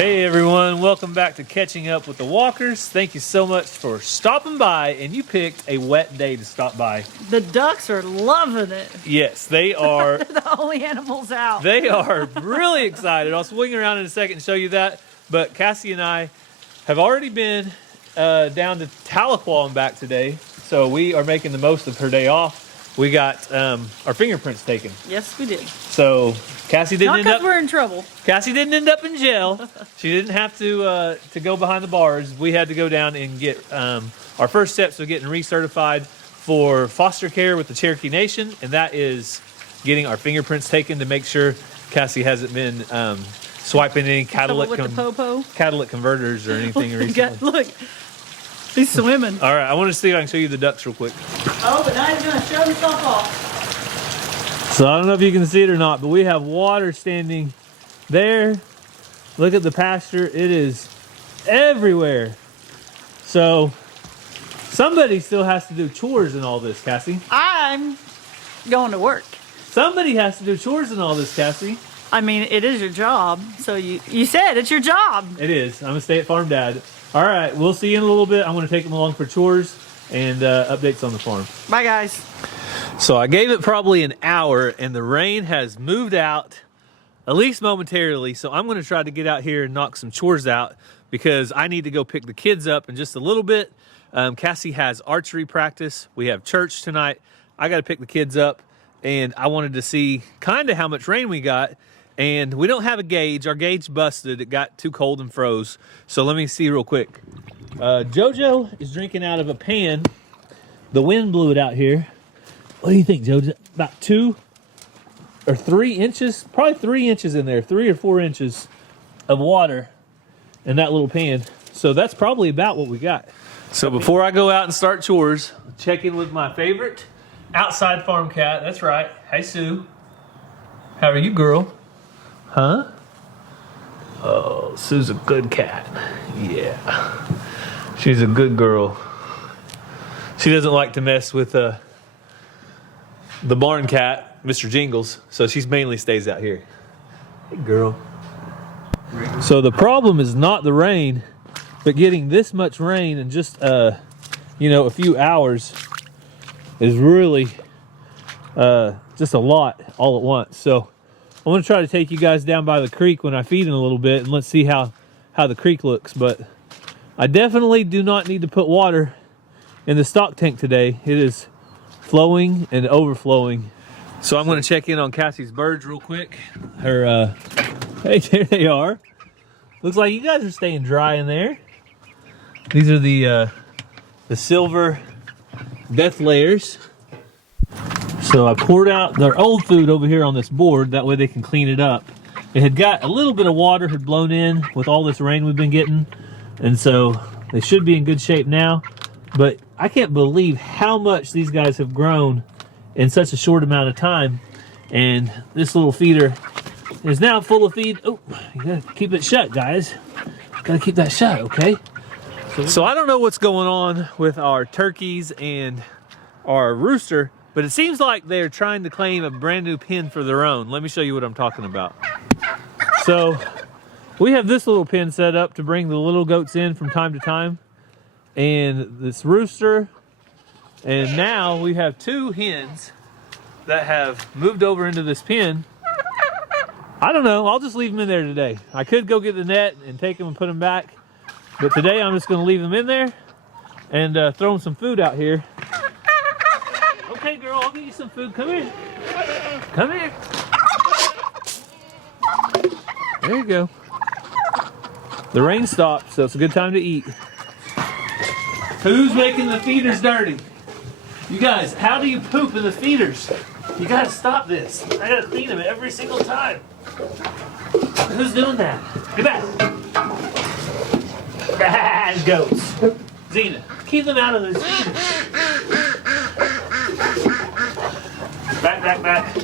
Hey everyone, welcome back to Catching Up with the Walkers. Thank you so much for stopping by, and you picked a wet day to stop by. The ducks are loving it. Yes, they are. They're the only animals out. They are really excited. I'll swing around in a second and show you that. But Cassie and I have already been down to Tahlequah and back today, so we are making the most of her day off. We got our fingerprints taken. Yes, we did. So Cassie didn't Not end up. because we're in trouble. Cassie didn't end up in jail. She didn't have to go behind the bars. We had to go down and get our first steps of getting recertified for foster care with the Cherokee Nation, and that is getting our fingerprints taken to make sure Cassie hasn't been swiping any catalytic converters or anything recently. Look, he's swimming. All right, I want to see if I can show you the ducks real quick. Oh, but now he's going to show himself off. So I don't know if you can see it or not, but we have water standing there. Look at the pasture. It is everywhere. So somebody still has to do chores in all this, Cassie. I'm going to work. Somebody has to do chores in all this, Cassie. I mean, it is your job. So you said it's your job. It is. I'm a stay-at-farm dad. All right, we'll see you in a little bit. I'm going to take them along for chores and updates on the farm. Bye, guys. So I gave it probably an hour, and the rain has moved out, at least momentarily. So I'm going to try to get out here and knock some chores out because I need to go pick the kids up in just a little bit. Cassie has archery practice. We have church tonight. I got to pick the kids up, and I wanted to see kind of how much rain we got. And we don't have a gauge. Our gauge busted. It got too cold and froze. So let me see real quick. JoJo is drinking out of a pan. The wind blew it out here. What do you think, JoJo? About 2 or 3 inches? Probably 3 inches in there. 3 or 4 inches of water in that little pan. So that's probably about what we got. So before I go out and start chores, check in with my favorite outside farm cat. That's right. Hey, Sue. How are you, girl? Huh? Oh, Sue's a good cat. Yeah. She's a good girl. She doesn't like to mess with the barn cat, Mr. Jingles, so she mainly stays out here. Hey, girl. So the problem is not the rain, but getting this much rain in just, a few hours is really just a lot all at once. So I'm going to try to take you guys down by the creek when I feed in a little bit, and let's see how the creek looks. But I definitely do not need to put water in the stock tank today. It is flowing and overflowing. So I'm going to check in on Cassie's birds real quick. Her, hey, there they are. Looks like you guys are staying dry in there. These are the silver death layers. So I poured out their old food over here on this board. That way they can clean it up. It had got a little bit of water had blown in with all this rain we've been getting. And so they should be in good shape now. But I can't believe how much these guys have grown in such a short amount of time. And this little feeder is now full of feed. Oh, you gotta keep it shut, guys. Gotta keep that shut, okay? So I don't know what's going on with our turkeys and our rooster, but it seems like they're trying to claim a brand new pen for their own. Let me show you what I'm talking about. So we have this little pen set up to bring the little goats in from time to time. And this rooster, and now we have 2 hens that have moved over into this pen. I don't know, I'll just leave them in there today. I could go get the net and take them and put them back, but today I'm just going to leave them in there and throw them some food out here. Okay, girl, I'll get you some food. Come here. Come here. There you go. The rain stopped, so it's a good time to eat. Who's making the feeders dirty? You guys, how do you poop in the feeders? You gotta stop this. I gotta clean them every single time. Who's doing that? Get back. Bad goats. Zena, keep them out of those feeders. Back, back, back.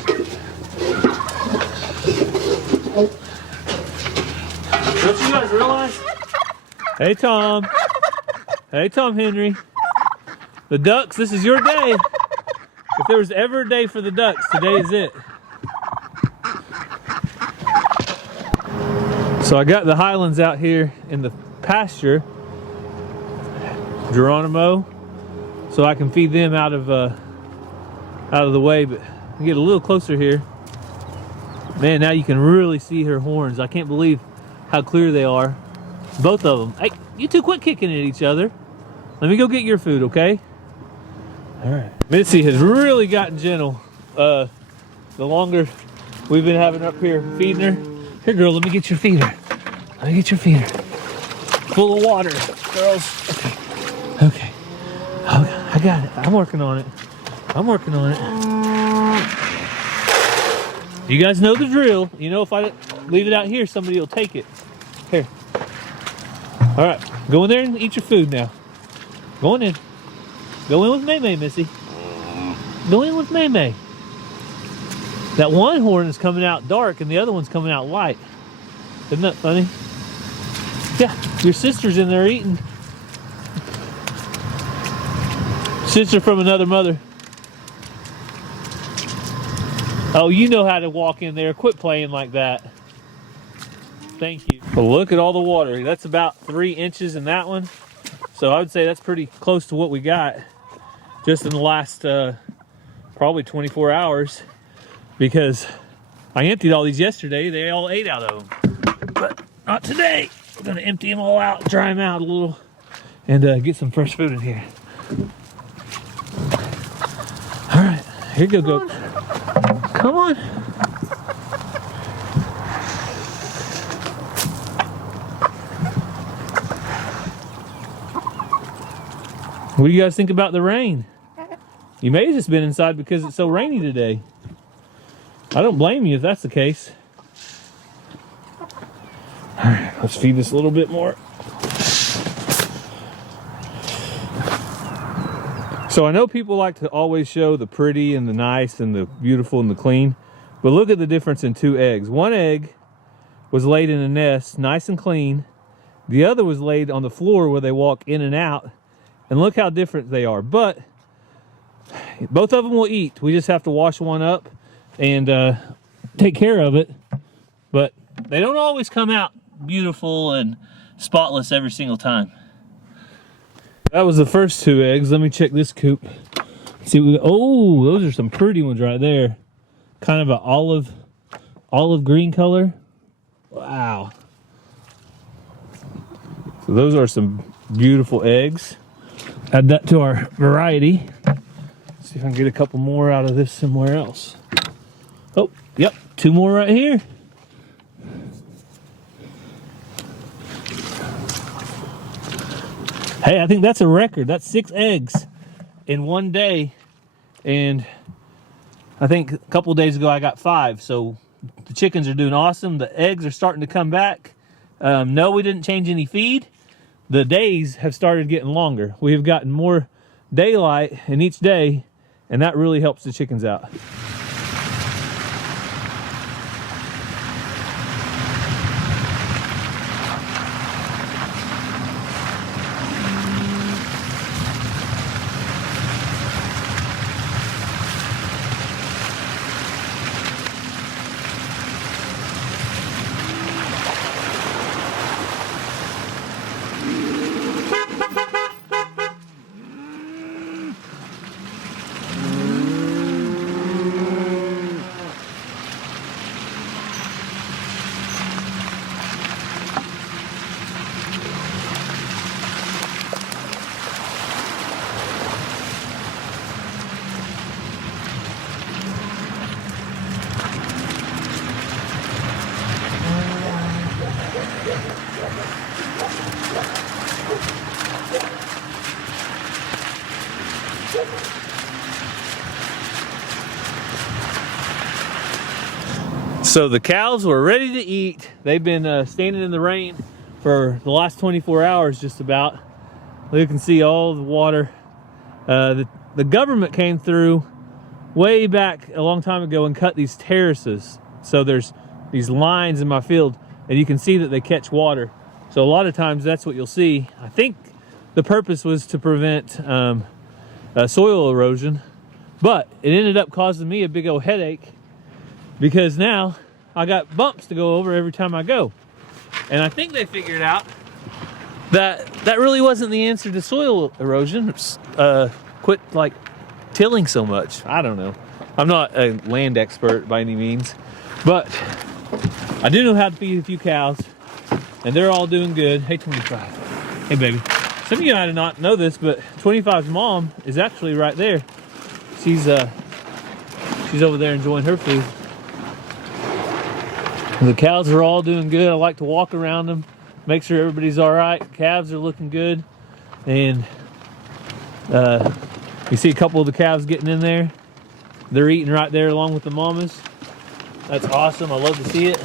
Don't you guys realize? Hey, Tom. Hey, Tom Henry. The ducks, this is your day. If there was ever a day for the ducks, today is it. So I got the Highlands out here in the pasture, Geronimo, so I can feed them out of the way. But get a little closer here. Man, now you can really see her horns. I can't believe how clear they are. Both of them. Hey, you two quit kicking at each other. Let me go get your food, okay? All right. Missy has really gotten gentle the longer we've been having her up here feeding her. Here, girl, let me get your feeder. Let me get your feeder. Full of water, girls. Okay. Okay. Oh, I got it. I'm working on it. I'm working on it. You guys know the drill. You know if I leave it out here, somebody will take it. Here. All right. Go in there and eat your food now. Go on in. Go in with May-May, Missy. Go in with May-May. That one horn is coming out dark and the other one's coming out light. Isn't that funny? Yeah, your sister's in there eating. Sister from another mother. Oh, you know how to walk in there. Quit playing like that. Thank you. Well, look at all the water. That's about 3 inches in that one. So I would say that's pretty close to what we got just in the last probably 24 hours. Because I emptied all these yesterday. They all ate out of them. But not today. We're going to empty them all out, dry them out a little, and get some fresh food in here. All right. Here you go, goat. Come on. What do you guys think about the rain? You may have just been inside because it's so rainy today. I don't blame you if that's the case. All right, let's feed this a little bit more. So I know people like to always show the pretty and the nice and the beautiful and the clean, but look at the difference in 2 eggs. One egg was laid in a nest, nice and clean. The other was laid on the floor where they walk in and out, and look how different they are. But both of them will eat. We just have to wash one up and take care of it. But they don't always come out beautiful and spotless every single time. That was the first 2 eggs. Let me check this coop. See, oh, those are some pretty ones right there. Kind of an olive green color. Wow. So those are some beautiful eggs. Add that to our variety. See if I can get a couple more out of this somewhere else. Oh, yep, 2 more right here. Hey, I think that's a record. That's 6 eggs in one day. And I think a couple days ago I got 5. So the chickens are doing awesome. The eggs are starting to come back. No, we didn't change any feed. The days have started getting longer. We have gotten more daylight in each day, and that really helps the chickens out. So the cows were ready to eat. They've been standing in the rain for the last 24 hours just about. You can see all the water. The government came through way back a long time ago and cut these terraces. So there's these lines in my field and you can see that they catch water. So a lot of times that's what you'll see. I think the purpose was to prevent soil erosion, but it ended up causing me a big old headache because now I got bumps to go over every time I go. And I think they figured out that that really wasn't the answer to soil erosion. Quit like tilling so much. I don't know. I'm not a land expert by any means, but I do know how to feed a few cows, and they're all doing good. Hey, 25. Hey, baby. Some of you might not know this, but 25's mom is actually right there. She's over there enjoying her food. The cows are all doing good. I like to walk around them, make sure everybody's all right. Calves are looking good, and you see a couple of the calves getting in there. They're eating right there along with the mamas. That's awesome. I love to see it.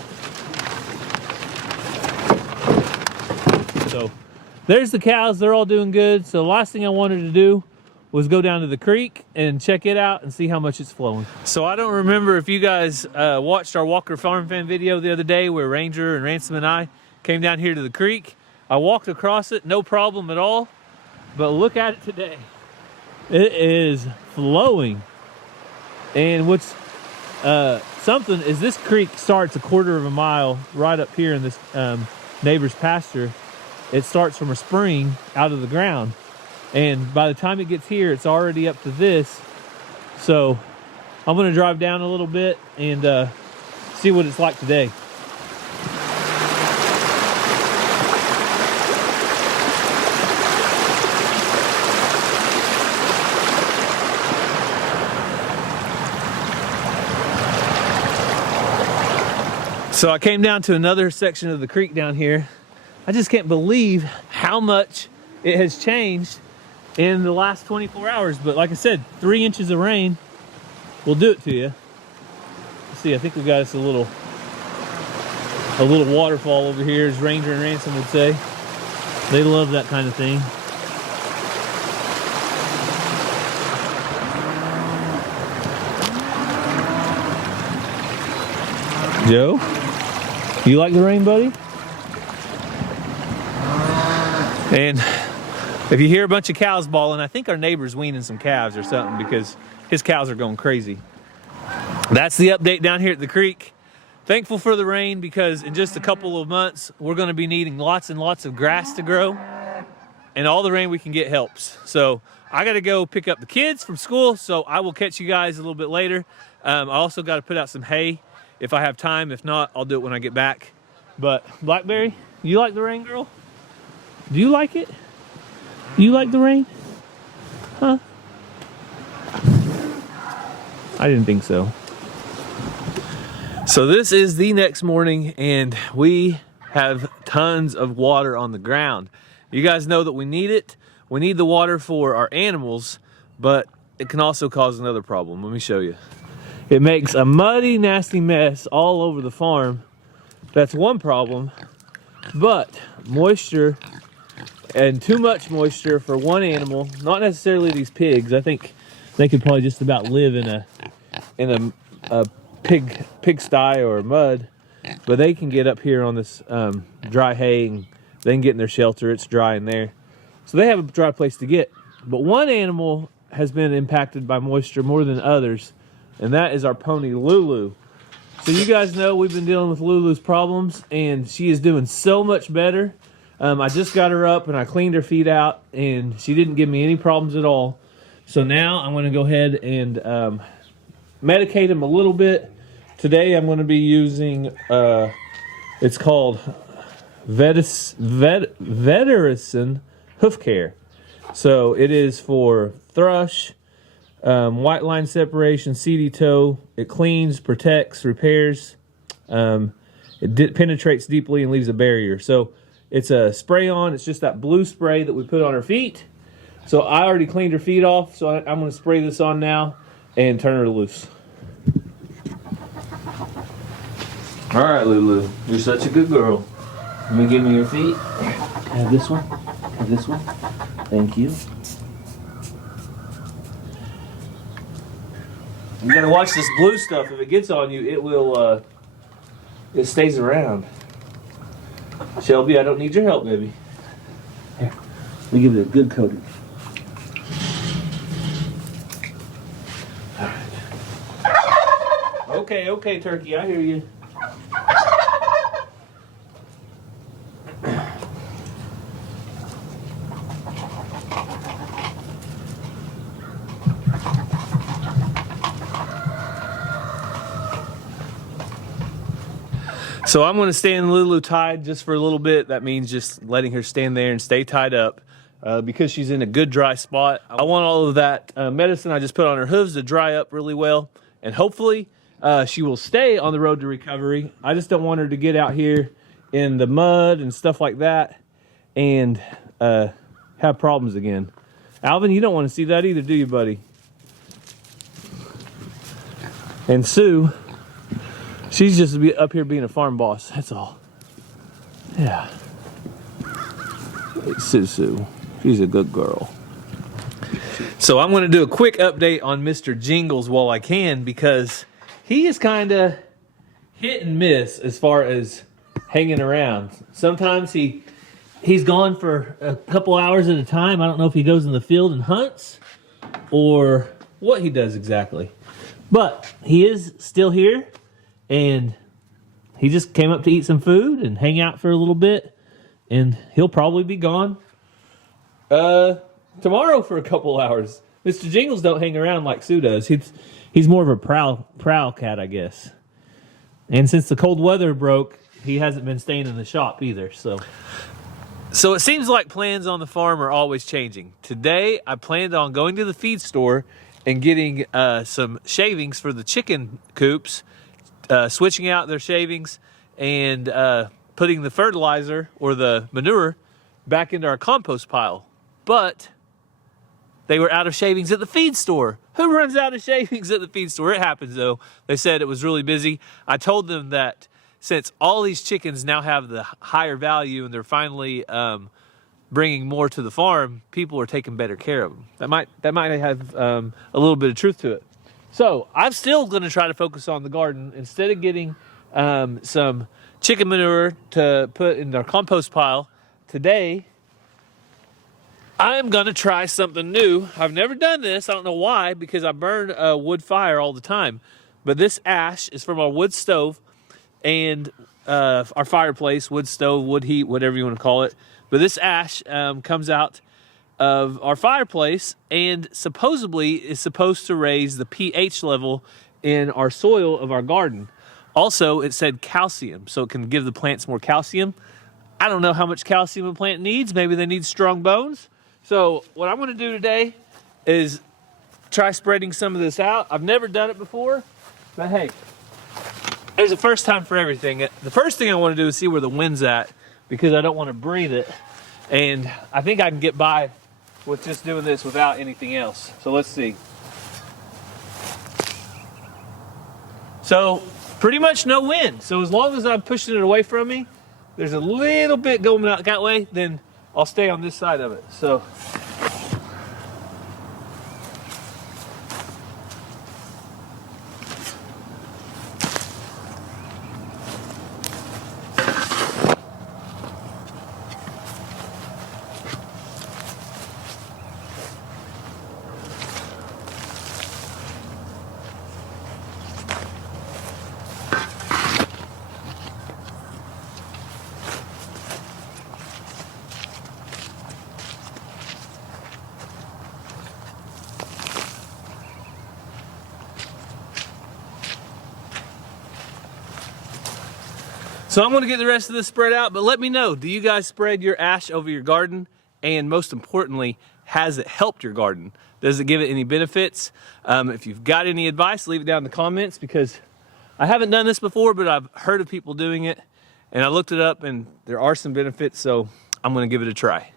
So there's the cows. They're all doing good. So the last thing I wanted to do was go down to the creek and check it out and see how much it's flowing. So I don't remember if you guys watched our Walker Farm Fan video the other day where Ranger and Ransom and I came down here to the creek. I walked across it, no problem at all. But look at it today. It is flowing. And what's something is this creek starts 1/4 mile right up here in this neighbor's pasture. It starts from a spring out of the ground. And by the time it gets here, it's already up to this. So I'm gonna drive down a little bit and see what it's like today. So I came down to another section of the creek down here. I just can't believe how much it has changed in the last 24 hours. But like I said, 3 inches of rain will do it to you. Let's see, I think we got us a little waterfall over here, as Ranger and Ransom would say. They love that kind of thing. Joe? You like the rain, buddy? And if you hear a bunch of cows bawling, I think our neighbor's weaning some calves or something because his cows are going crazy. That's the update down here at the creek. Thankful for the rain because in just a couple of months, we're going to be needing lots and lots of grass to grow. And all the rain we can get helps. So I got to go pick up the kids from school, so I will catch you guys a little bit later. I also got to put out some hay if I have time. If not, I'll do it when I get back. But Blackberry, you like the rain, girl? Do you like it? You like the rain? Huh? I didn't think so. So this is the next morning and we have tons of water on the ground. You guys know that we need it. We need the water for our animals, but it can also cause another problem. Let me show you. It makes a muddy, nasty mess all over the farm. That's one problem, but moisture and too much moisture for one animal, not necessarily these pigs. I think they could probably just about live in a pigsty or mud, but they can get up here on this dry hay and they can get in their shelter. It's dry in there. So they have a dry place to get. But one animal has been impacted by moisture more than others, and that is our pony Lulu. So you guys know we've been dealing with Lulu's problems, and she is doing so much better. I just got her up and I cleaned her feet out, and she didn't give me any problems at all. So now I'm going to go ahead and medicate him a little bit. Today I'm going to be using, it's called Vetericin Hoof Care. So it is for thrush, white line separation, seedy toe. It cleans, protects, repairs. It penetrates deeply and leaves a barrier. So it's a spray on. It's just that blue spray that we put on her feet. So I already cleaned her feet off. So I'm going to spray this on now and turn her loose. All right, Lulu. You're such a good girl. Let me give me your feet. Have this one. Have this one. Thank you. You gotta watch this blue stuff. If it gets on you, it will, it stays around. Shelby, I don't need your help, baby. Here, let me give it a good coating. All right. Okay, Turkey, I hear you. So I'm going to stand Lulu tied just for a little bit. That means just letting her stand there and stay tied up because she's in a good dry spot. I want all of that medicine I just put on her hooves to dry up really well. And hopefully she will stay on the road to recovery. I just don't want her to get out here in the mud and stuff like that and have problems again. Alvin, you don't want to see that either, do you, buddy? And Sue, she's just up here being a farm boss, that's all. Yeah. It's Sue. She's a good girl. So I'm going to do a quick update on Mr. Jingles while I can because he is kind of hit and miss as far as hanging around. Sometimes he's gone for a couple hours at a time. I don't know if he goes in the field and hunts or what he does exactly. But he is still here, and he just came up to eat some food and hang out for a little bit, and he'll probably be gone tomorrow for a couple hours. Mr. Jingles don't hang around like Sue does. He's more of a prowl cat, I guess. And since the cold weather broke, he hasn't been staying in the shop either. So it seems like plans on the farm are always changing. Today, I planned on going to the feed store and getting some shavings for the chicken coops, switching out their shavings and putting the fertilizer or the manure back into our compost pile. But they were out of shavings at the feed store. Who runs out of shavings at the feed store? It happens though. They said it was really busy. I told them that since all these chickens now have the higher value and they're finally bringing more to the farm, people are taking better care of them. That might have a little bit of truth to it. So I'm still going to try to focus on the garden. Instead of getting some chicken manure to put in our compost pile, today I'm going to try something new. I've never done this. I don't know why, because I burn a wood fire all the time. But this ash is from our wood stove and our fireplace, wood stove, wood heat, whatever you want to call it. But this ash comes out of our fireplace and supposedly is supposed to raise the pH level in our soil of our garden. Also, it said calcium, so it can give the plants more calcium. I don't know how much calcium a plant needs. Maybe they need strong bones. So what I'm going to do today is try spreading some of this out. I've never done it before, but hey, there's a first time for everything. The first thing I want to do is see where the wind's at, because I don't want to breathe it. And I think I can get by with just doing this without anything else. So let's see. So pretty much no wind. So as long as I'm pushing it away from me, there's a little bit going out that way, then I'll stay on this side of it. So So I'm going to get the rest of this spread out, but let me know, do you guys spread your ash over your garden? And most importantly, has it helped your garden? Does it give it any benefits? If you've got any advice, leave it down in the comments, because I haven't done this before, but I've heard of people doing it, and I looked it up and there are some benefits, so I'm going to give it a try.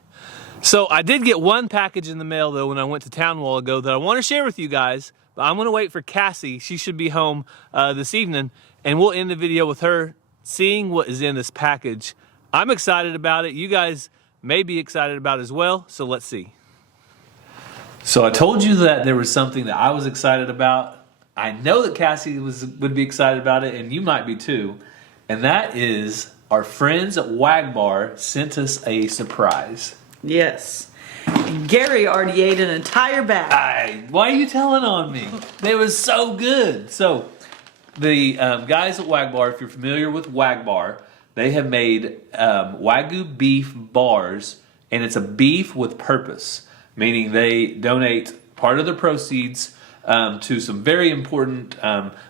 So I did get one package in the mail though when I went to town a while ago that I want to share with you guys, but I'm going to wait for Cassie. She should be home this evening, and we'll end the video with her seeing what is in this package. I'm excited about it. You guys may be excited about it as well, so let's see. So I told you that there was something that I was excited about. I know that Cassie would be excited about it, and you might be too. And that is our friends at Wagbar sent us a surprise. Yes. Gary already ate an entire bag. Why are you telling on me? They was so good. So the guys at Wagbar, if you're familiar with Wagbar, they have made Wagyu beef bars, and it's a beef with purpose, meaning they donate part of the proceeds to some very important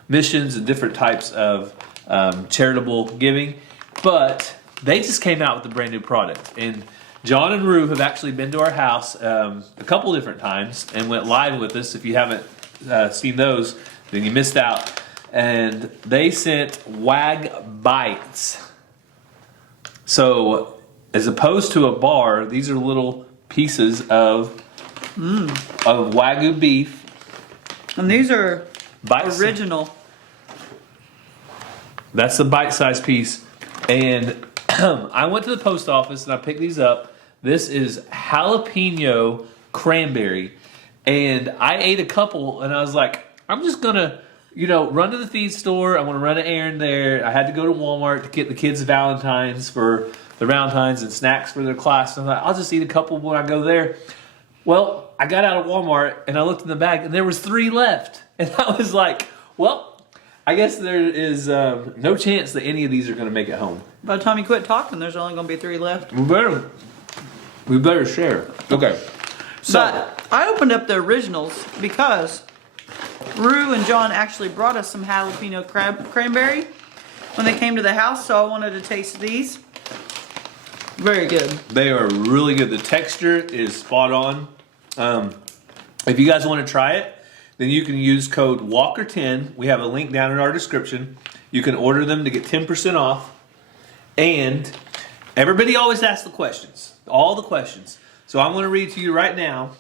missions and different types of charitable giving. But they just came out with a brand new product. And John and Rue have actually been to our house a couple different times and went live with us. If you haven't seen those, then you missed out. And they sent Wag Bites. So as opposed to a bar, these are little pieces of Wagyu beef. And these are Bites. original. That's the bite-sized piece. And I went to the post office and I picked these up. This is jalapeno cranberry. And I ate a couple and I was like, I'm just going to, run to the feed store. I want to run an errand there. I had to go to Walmart to get the kids Valentine's for the Valentine's and snacks for their class. And I thought, I'll just eat a couple when I go there. Well, I got out of Walmart and I looked in the bag and there was 3 left. And I was like, well, I guess there is no chance that any of these are going to make it home. By the time you quit talking, there's only going to be 3 left. We better share. Okay. So But I opened up the originals because Rue and John actually brought us some jalapeno cranberry when they came to the house, so I wanted to taste these. Very good. they are really good. The texture is spot on. If you guys want to try it, then you can use code WALKER10. We have a link down in our description. You can order them to get 10% off. And everybody always asks the questions, all the questions. So I'm going to read to you right now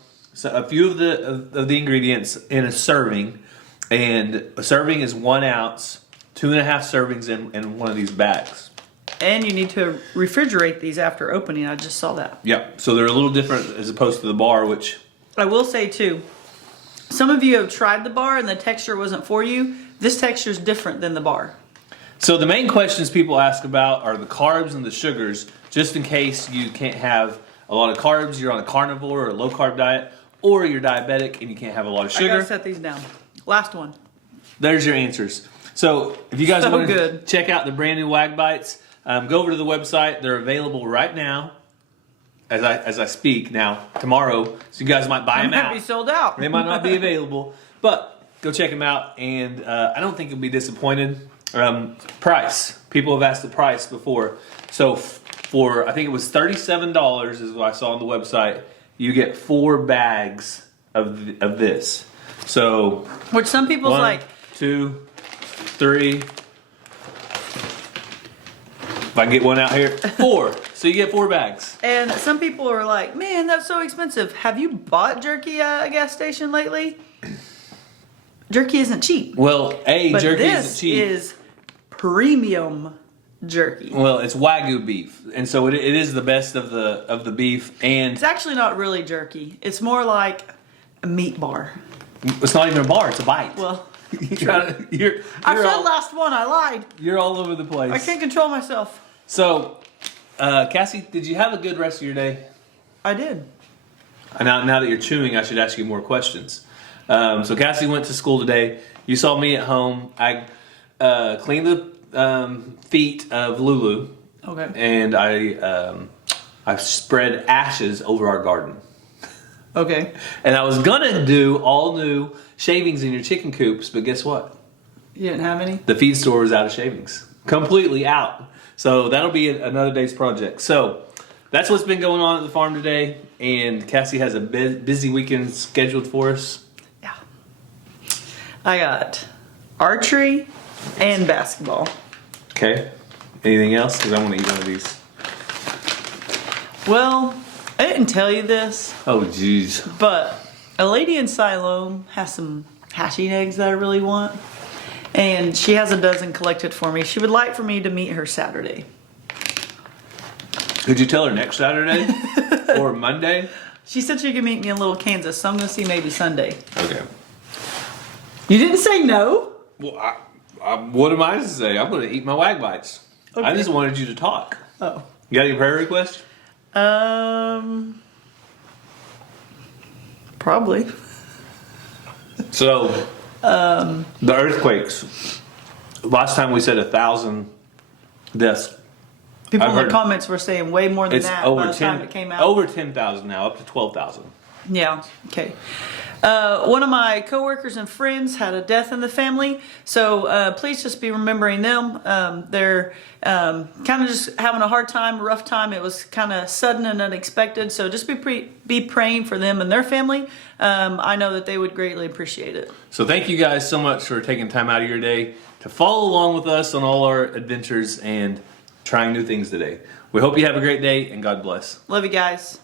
a few of the ingredients in a serving. And a serving is 1 ounce, 2.5 servings in one of these bags. And you need to refrigerate these after opening. I just saw that. Yep. So they're a little different as opposed to the bar, which I will say too, some of you have tried the bar and the texture wasn't for you. This texture is different than the bar. So the main questions people ask about are the carbs and the sugars, just in case you can't have a lot of carbs, you're on a carnivore or a low carb diet, or you're diabetic and you can't have a lot of I gotta sugar. set these down. Last one. There's your answers. So if you guys So want to good. check out the brand new Wag Bites, go over to the website. They're available right now as I speak now, tomorrow. So you guys might buy them Might out. be sold out. They might not be available, but go check them out, and I don't think you'll be disappointed. Price. People have asked the price before. So for, I think it was $37 is what I saw on the website, you get 4 bags of this. So Which some people's 1, like, 2, 3. If I can get one out here, 4. So you get 4 bags. and some people are like, man, that's so expensive. Have you bought jerky at a gas station lately? Jerky isn't cheap. Well, But jerky this isn't cheap. is premium jerky. Well, it's Wagyu beef, and so it is the best of the beef, and It's actually not really jerky. It's more like a meat bar. it's not even a bar; it's a bite. Well, you're I said all, last one. I lied. you're all over the place. I can't control myself. So, Cassie, did you have a good rest of your day? I did. Now that you're chewing, I should ask you more questions. So Cassie went to school today. You saw me at home. I cleaned the feet of Lulu, Okay. and I spread ashes over our garden. Okay. And I was gonna do all new shavings in your chicken coops, but guess what? You didn't have any? The feed store is out of shavings, completely out. So that'll be another day's project. So that's what's been going on at the farm today, and Cassie has a busy weekend scheduled for us. Yeah. I got archery and basketball. Okay. Anything else? Because I want to eat one of these. Well, I didn't tell you this, Oh, jeez. but a lady in Siloam has some hashing eggs that I really want. And she has a dozen collected for me. She would like for me to meet her Saturday. Could you tell her next Saturday or Monday? She said she could meet me in Little Kansas, so I'm going to see maybe Sunday. Okay. You didn't say no? Well, what am I to say? I'm going to eat my Wag Bites. Okay. I just wanted you to talk. Oh. You got any prayer requests? Probably. So, the earthquakes. Last time we said 1,000 deaths. People I've in the heard- comments were saying way more than It's that over by the time 10. it came out. Over 10,000 now, up to 12,000. Yeah, okay. One of my coworkers and friends had a death in the family, so please just be remembering them. They're kind of just having a hard time, a rough time. It was kind of sudden and unexpected, so just be praying for them and their family. I know that they would greatly appreciate it. So thank you guys so much for taking time out of your day to follow along with us on all our adventures and trying new things today. We hope you have a great day, and God bless. Love you guys.